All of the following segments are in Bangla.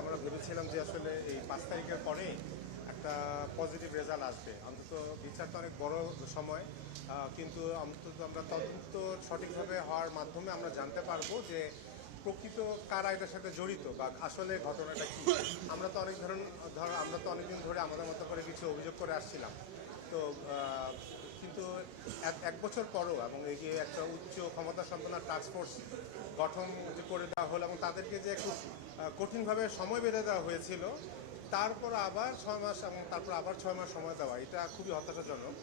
আমরা ভেবেছিলাম যে আসলে এই 5 তারিখের পরে একটা পজিটিভ রেজাল্ট আসবে। অন্তত বিচার তো অনেক বড় সময়, কিন্তু অন্তত আমরা তদন্ত সঠিকভাবে হওয়ার মাধ্যমে আমরা জানতে পারবো যে প্রকৃত কারা এটার সাথে জড়িত বা আসলে ঘটনাটা কি। আমরা তো অনেকদিন ধরে আমাদের মতো করে কিছু অভিযোগ করে আসছিলাম। তো কিন্তু এক বছর পরও এবং এই যে একটা উচ্চ ক্ষমতা সম্পন্ন টাস্ক ফোর্স গঠন যে করে দেওয়া হলো এবং তাদেরকে যে একটু কঠিনভাবে সময় বেঁধে দেওয়া হয়েছিল, তারপর আবার 6 মাস এবং তারপর আবার 6 মাস সময় দেওয়া, এটা খুবই হতাশাজনক।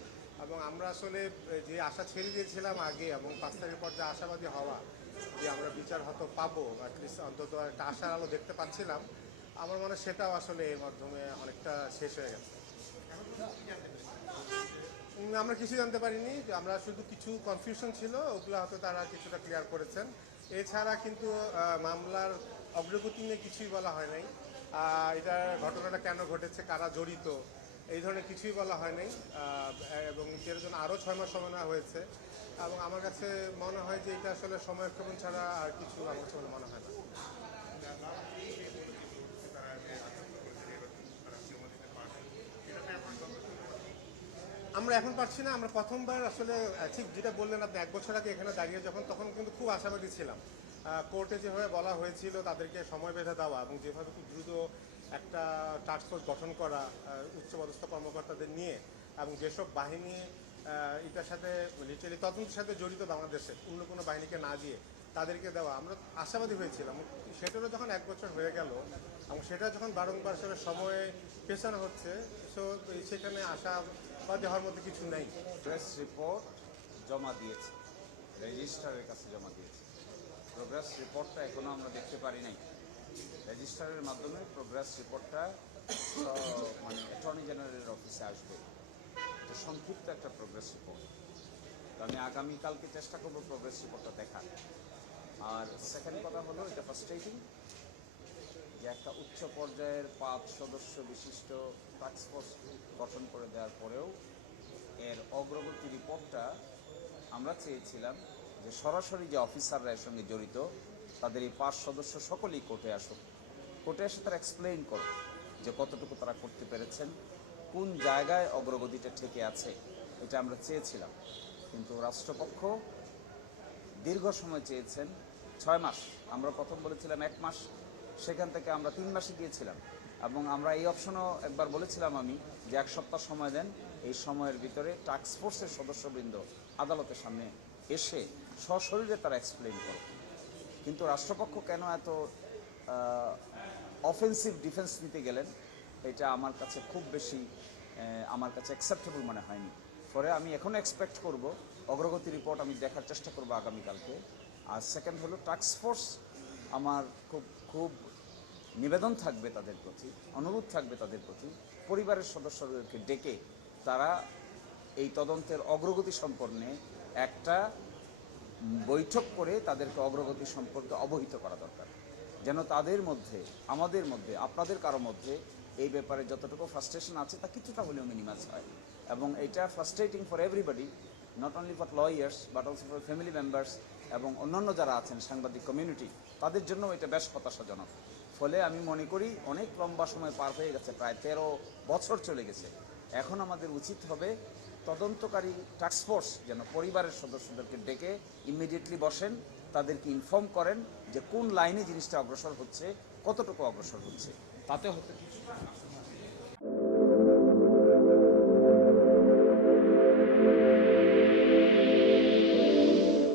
এবং আমরা আসলে যে আশা ছেড়ে দিয়েছিলাম আগে এবং 5 তারিখের পর যে আশাবাদী হওয়া যে আমরা বিচার হয়তো পাবো, অ্যাটলিস্ট অন্তত একটা আশার আলো দেখতে পাচ্ছিলাম, আমার মনে হয় সেটাও আসলে এর মাধ্যমে অনেকটা শেষ হয়ে গেছে। আমরা কিছু জানতে পারিনি, যে আমরা শুধু কিছু কনফিউশন ছিল, ওগুলো হয়তো তারা কিছুটা ক্লিয়ার করেছেন। এছাড়া কিন্তু মামলার অগ্রগতি নিয়ে কিছুই বলা হয় নাই। এটা ঘটনাটা কেন ঘটেছে, কারা জড়িত, এই ধরনের কিছুই বলা হয় নাই। এবং এর জন্য আরও 6 মাস সময় নেওয়া হয়েছে। এবং আমার কাছে মনে হয় যে এটা আসলে সময়ক্ষেপণ ছাড়া আর কিছু আমার কাছে মনে হয় না। আমরা এখন পারছি না। আমরা প্রথমবার আসলে ঠিক যেটা বললেন আপনি, 1 বছর আগে এখানে দাঁড়িয়ে তখন কিন্তু খুব আশাবাদী ছিলাম। কোর্টে যেভাবে বলা হয়েছিল তাদেরকে সময় বেঁধে দেওয়া এবং যেভাবে খুব দ্রুত একটা টাস্কফোর্স গঠন করা উচ্চপদস্থ কর্মকর্তাদের নিয়ে, এবং যেসব বাহিনী এটার সাথে লিটারালি তদন্তের সাথে জড়িত, বাংলাদেশে অন্য কোনো বাহিনীকে না দিয়ে তাদেরকে দেওয়া, আমরা আশাবাদী হয়েছিলাম। সেটারও যখন 1 বছর হয়ে গেল এবং সেটা যখন বারংবার আসলে সময়ে পেছানো হচ্ছে, সো সেখানে আশাবাদী হওয়ার মতো কিছু নেই। প্রেস রিপোর্ট জমা দিয়েছে, রেজিস্ট্রারের কাছে জমা দিয়েছে। প্রোগ্রেস রিপোর্টটা এখনও আমরা দেখতে পারি নাই। রেজিস্ট্রারের মাধ্যমে প্রোগ্রেস রিপোর্টটা মানে অ্যাটর্নি জেনারেলের অফিসে আসবে। এটা সংক্ষিপ্ত একটা প্রোগ্রেস রিপোর্ট। তো আমি আগামীকালকে চেষ্টা করবো প্রোগ্রেস রিপোর্টটা দেখার। আর সেকেন্ড কথা হলো, এটা ফার্স্ট্রেটিং যে একটা উচ্চ পর্যায়ের 5 সদস্য বিশিষ্ট টাস্কফোর্স গঠন করে দেওয়ার পরেও এর অগ্রগতি রিপোর্টটা আমরা চেয়েছিলাম যে সরাসরি যে অফিসাররা এর সঙ্গে জড়িত তাদের এই 5 সদস্য সকলেই কোর্টে আসুক, কোর্টে এসে তারা এক্সপ্লেইন করো যে কতটুকু তারা করতে পেরেছেন, কোন জায়গায় অগ্রগতিটা ঠেকে আছে, এটা আমরা চেয়েছিলাম। কিন্তু রাষ্ট্রপক্ষ দীর্ঘ সময় চেয়েছেন, 6 মাস। আমরা প্রথম বলেছিলাম 1 মাস, সেখান থেকে আমরা 3 মাসে গিয়েছিলাম। এবং আমরা এই অপশনও একবার বলেছিলাম আমি, যে 1 সপ্তাহ সময় দেন, এই সময়ের ভিতরে টাস্কফোর্সের সদস্যবৃন্দ আদালতের সামনে এসে সশরীরে তারা এক্সপ্লেইন করে। কিন্তু রাষ্ট্রপক্ষ কেন এত অফেন্সিভ ডিফেন্স নিতে গেলেন, এটা আমার কাছে খুব বেশি আমার কাছে অ্যাকসেপ্টেবল মনে হয়নি। ফলে আমি এখনও এক্সপেক্ট করব, অগ্রগতি রিপোর্ট আমি দেখার চেষ্টা করব আগামীকালকে। আর সেকেন্ড হলো টাস্কফোর্স, আমার খুব খুব নিবেদন থাকবে তাদের প্রতি, অনুরোধ থাকবে তাদের প্রতি, পরিবারের সদস্যদেরকে ডেকে তারা এই তদন্তের অগ্রগতি সম্পর্কে একটা বৈঠক করে তাদেরকে অগ্রগতি সম্পর্কে অবহিত করা দরকার, যেন তাদের মধ্যে, আমাদের মধ্যে, আপনাদের কারো মধ্যে এই ব্যাপারে যতটুকু ফ্রাস্ট্রেশন আছে তা কিছুটা হলেও মিনিমাইজ হয়। এবং এটা frustrating for everybody, not only for lawyers but also for family members এবং অন্যান্য যারা আছেন সাংবাদিক কমিউনিটি, তাদের জন্য এটা বেশ হতাশাজনক। ফলে আমি মনে করি অনেক লম্বা সময় পার হয়ে গেছে, প্রায় 13 বছর চলে গেছে। এখন আমাদের উচিত হবে তদন্তকারী টাস্কফোর্স যেন পরিবারের সদস্যদেরকে ডেকে ইমিডিয়েটলি বসেন, তাদেরকে ইনফর্ম করেন যে কোন লাইনে জিনিসটা অগ্রসর হচ্ছে, কতটুকু অগ্রসর হচ্ছে, তাতে হতে